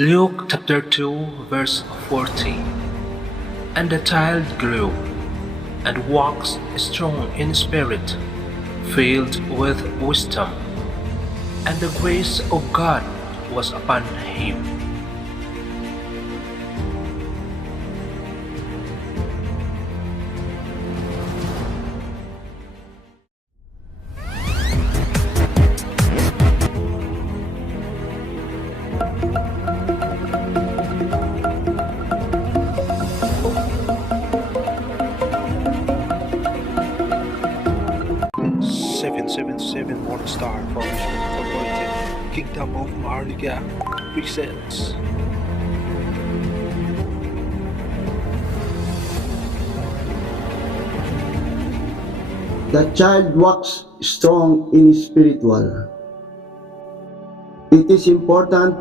Luke chapter 2, verse 40. And the child grew, and waxed strong in spirit, filled with wisdom, and the grace of God was upon him. Seven Morningstar Formation Incorporated Kingdom of Maharlika presents The child walks strong in spiritual. It is important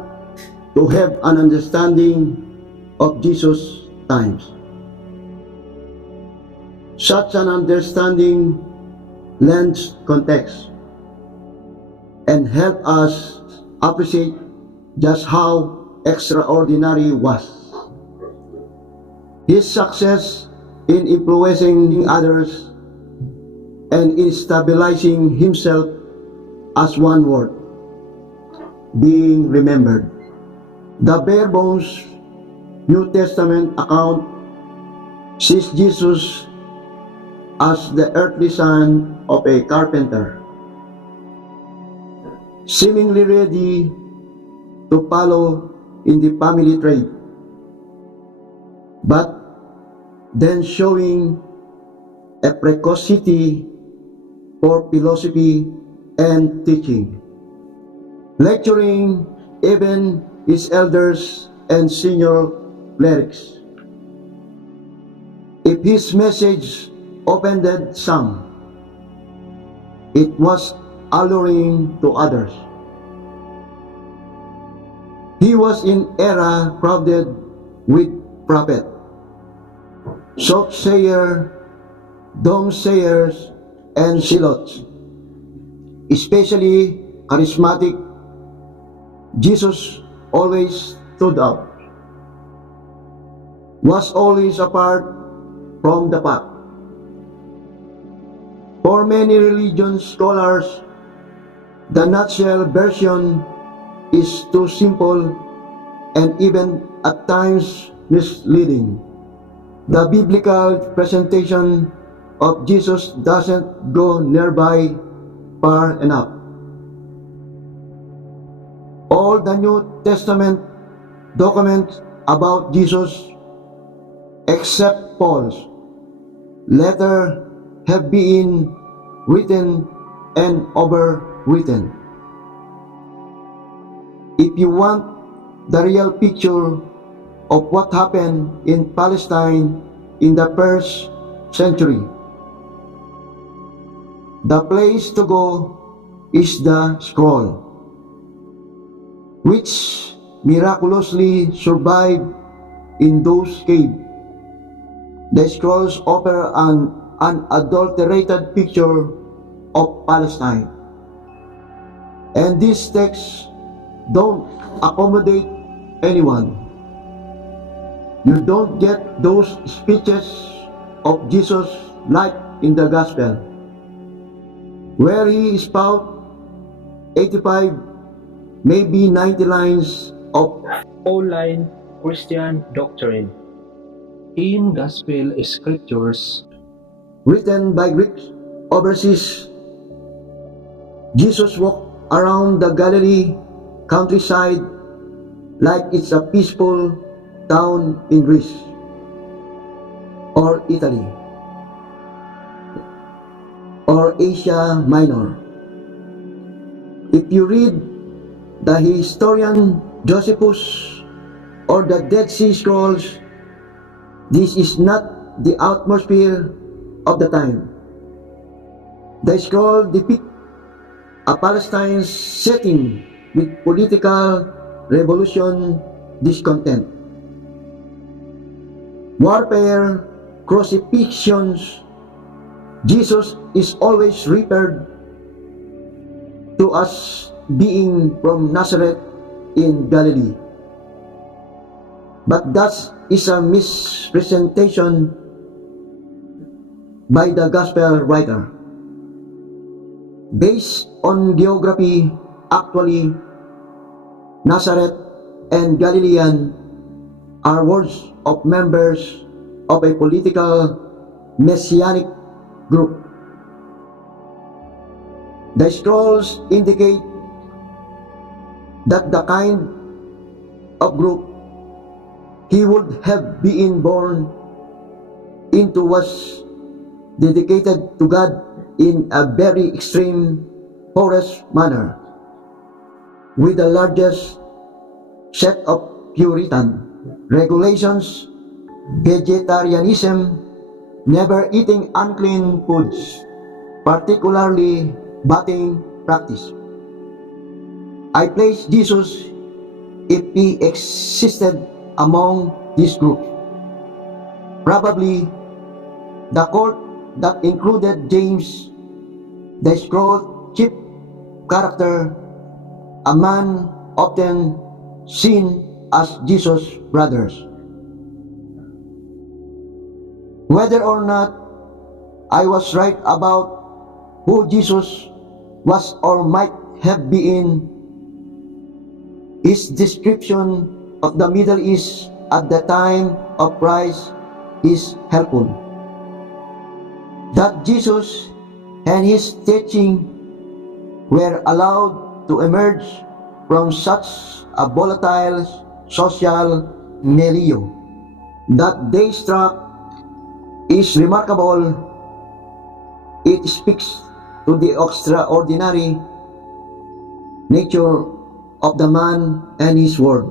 to have an understanding of Jesus' times. Such an understanding lends context and help us appreciate just how extraordinary was his success in influencing others and in stabilizing himself as one word, being remembered. The bare bones New Testament account sees Jesus as the earthly son of a carpenter, seemingly ready to follow in the family trade, but then showing a precocity for philosophy and teaching, lecturing even his elders and senior clerics. If his message offended some, it was alluring to others. He was in era crowded with prophet, soothsayer, doomsayers, and zealots. Especially charismatic, Jesus always stood out, was always apart from the pack. For many religion scholars, the nutshell version is too simple and even at times misleading. The biblical presentation of Jesus doesn't go nearby far enough. All the New Testament documents about Jesus, except Paul's letter, have been written and overwritten. If you want the real picture of what happened in Palestine in the first century, the place to go is the scroll, which miraculously survived in those caves. The scrolls offer an unadulterated picture of Palestine, and these texts don't accommodate anyone. You don't get those speeches of Jesus like in the Gospel, where he spouts 85, maybe 90 lines of all-line Christian doctrine. In Gospel Scriptures, written by Greeks overseas. Jesus walked around the Galilee countryside like it's a peaceful town in Greece or Italy or Asia Minor. If you read the historian Josephus or the Dead Sea Scrolls, this is not the atmosphere of the time. The scroll depicts a Palestine setting with political revolution discontent, warfare, crucifixions. Jesus is always referred to as being from Nazareth in Galilee. But that is a misrepresentation by the gospel writer. Based on geography, actually, Nazareth and Galilean are words of members of a political messianic group. The scrolls indicate that the kind of group he would have been born into was dedicated to God in a very extreme, porous manner, with the largest set of Puritan regulations, vegetarianism, never eating unclean foods, particularly bathing practice. I place Jesus, if he existed among this group, probably the court that included James, the scroll chief character, a man often seen as Jesus' brothers. Whether or not I was right about who Jesus was or might have been, his description of the Middle East at the time of Christ is helpful. That Jesus and his teaching were allowed to emerge from such a volatile social milieu that they struck is remarkable. It speaks to the extraordinary nature of the man and his word.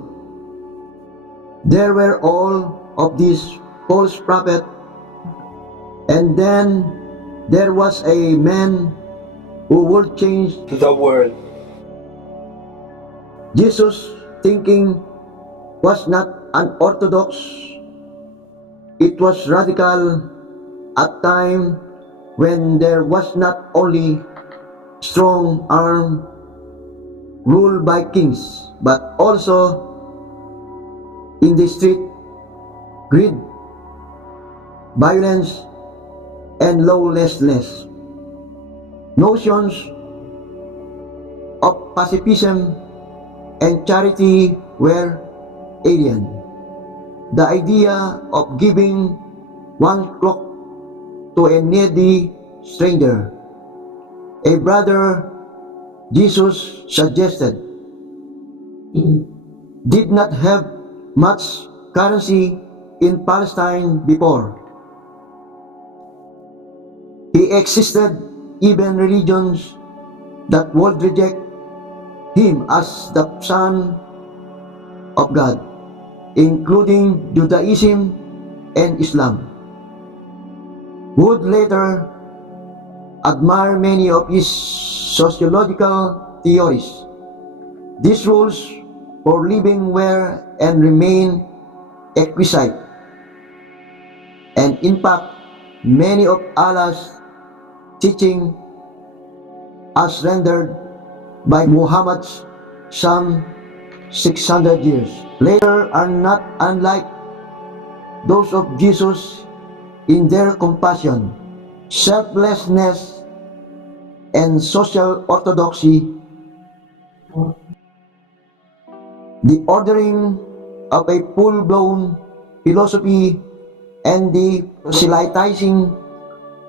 There were all of these false prophets, and then there was a man who would change the world. Jesus' thinking was not unorthodox. It was radical at time when there was not only strong arm ruled by kings, but also in the street greed, violence, and lawlessness. Notions of pacifism and charity were alien. The idea of giving one cloak to a needy stranger, a brother Jesus suggested, did not have much currency in Palestine before. He existed even religions that would reject him as the Son of God, including Judaism and Islam, would later admire many of his sociological theories. These rules for living were and remain exquisite, and in fact, many of Allah's teaching as rendered by Muhammad some 600 years later are not unlike those of Jesus in their compassion, selflessness, and social orthodoxy. The ordering of a full-blown philosophy and the proselytizing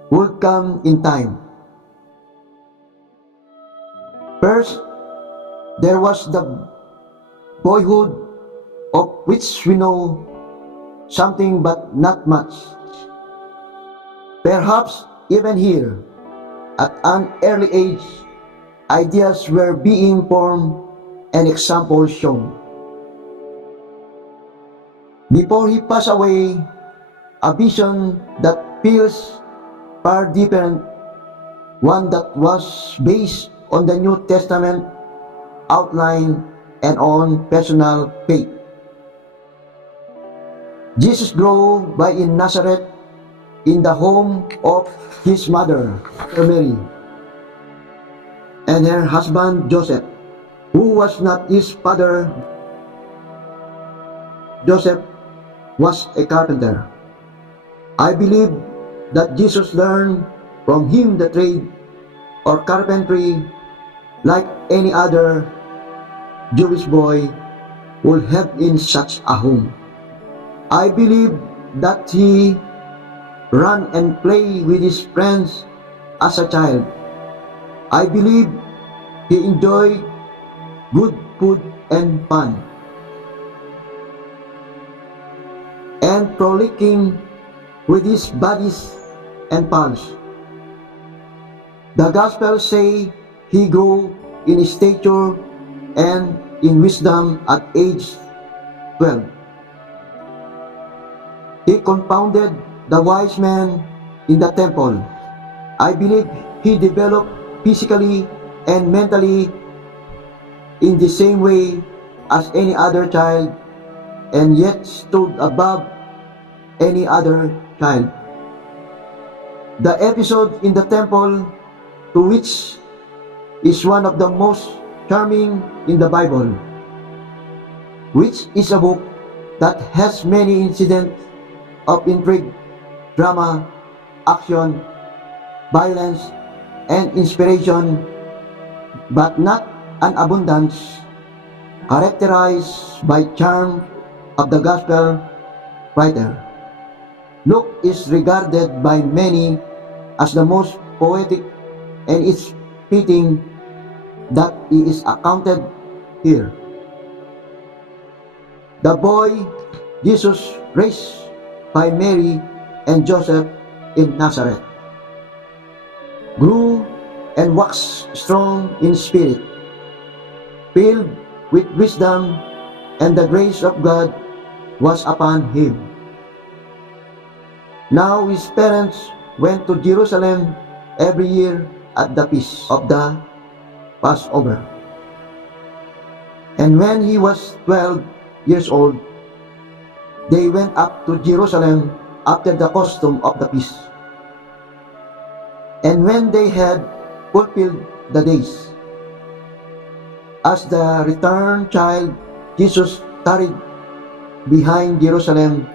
would come in time. First, there was the boyhood, of which we know something but not much. Perhaps even here, at an early age, ideas were being formed and examples shown. Before he passed away, a vision that feels far different, one that was based on the New Testament outline and on personal faith. Jesus grew by in Nazareth in the home of his mother, Mary, and her husband Joseph, who was not his father. Joseph was a carpenter. I believe that Jesus learned from him the trade or carpentry like any other Jewish boy would have in such a home. I believe that he ran and played with his friends as a child. I believe he enjoyed good food and fun, and frolicking with his buddies and pals. The Gospels say he grew in stature and in wisdom at age 12. He confounded the wise men in the temple. I believe he developed physically and mentally in the same way as any other child, and yet stood above any other child. The episode in the temple, to which is one of the most charming in the Bible, which is a book that has many incidents of intrigue, drama, action, violence, and inspiration, but not an abundance, characterized by charm of the gospel writer. Luke is regarded by many as the most poetic, and it's fitting that he is accounted here. The boy Jesus, raised by Mary and Joseph in Nazareth, grew and waxed strong in spirit, filled with wisdom, and the grace of God was upon him. Now his parents went to Jerusalem every year at the feast of the Passover. And when he was 12 years old, they went up to Jerusalem after the custom of the feast. And when they had fulfilled the days, as the returned child, Jesus tarried behind Jerusalem,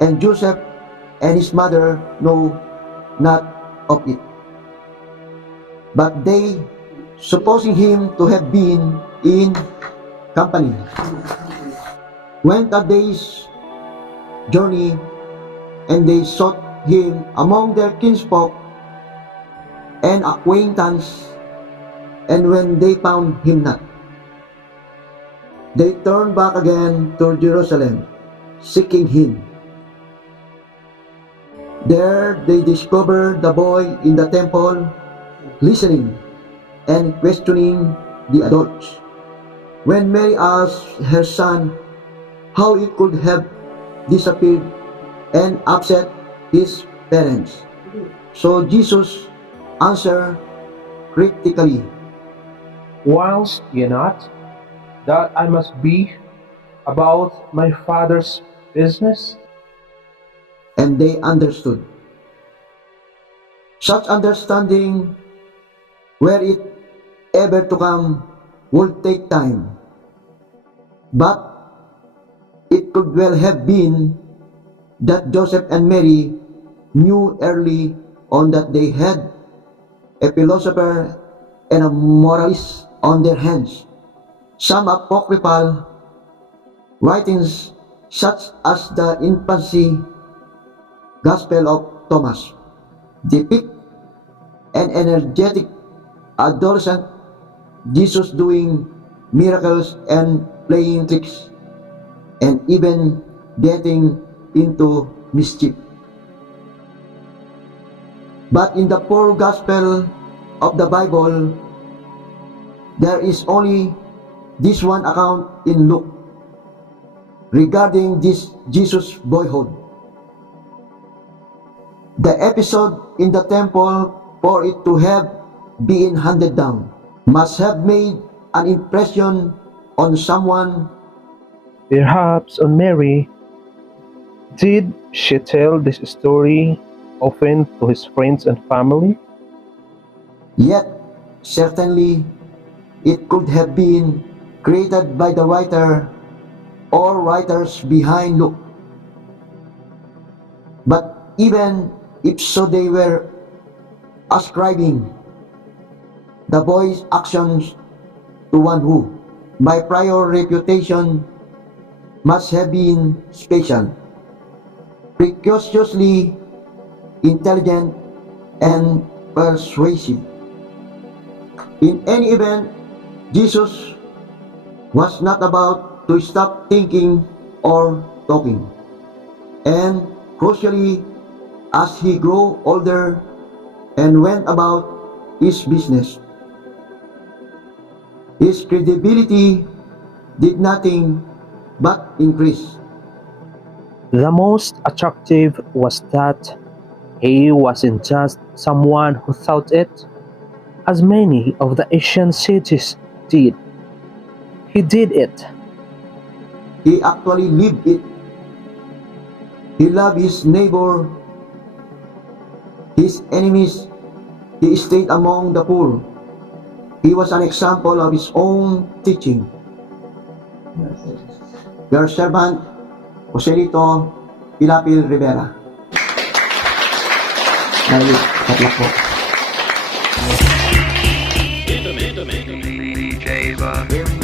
and Joseph and his mother know not of it. But they, supposing him to have been in company, went a day's journey, and they sought him among their kinsfolk and acquaintance, and when they found him not, they turned back again to Jerusalem, seeking him. There they discovered the boy in the temple, listening and questioning the adults. When Mary asked her son how it could have disappeared and upset his parents, so Jesus answered critically, Whilst ye not, that I must be about my Father's business? and they understood. Such understanding, were it ever to come, would take time. But it could well have been that Joseph and Mary knew early on that they had a philosopher and a moralist on their hands. Some apocryphal writings, such as the infancy Gospel of Thomas, depict an energetic adolescent Jesus doing miracles and playing tricks, and even getting into mischief. But in the four Gospel of the Bible, there is only this one account in Luke regarding this Jesus' boyhood. The episode in the temple, for it to have been handed down, must have made an impression on someone. Perhaps on Mary. Did she tell this story often to his friends and family? Yet, certainly, it could have been created by the writer or writers behind Luke, But even if so, they were ascribing the boy's actions to one who, by prior reputation, must have been special, precociously intelligent, and persuasive. In any event, Jesus was not about to stop thinking or talking. And crucially, as he grew older and went about his business, his credibility did nothing but increase. The most attractive was that he wasn't just someone who thought it, as many of the Asian cities did. He did it. He actually lived it. He loved his neighbor, his enemies. He stayed among the poor. He was an example of his own teaching. Your servant, Joselito Pilapil Rivera. Dahil katlak po. DJ Bob.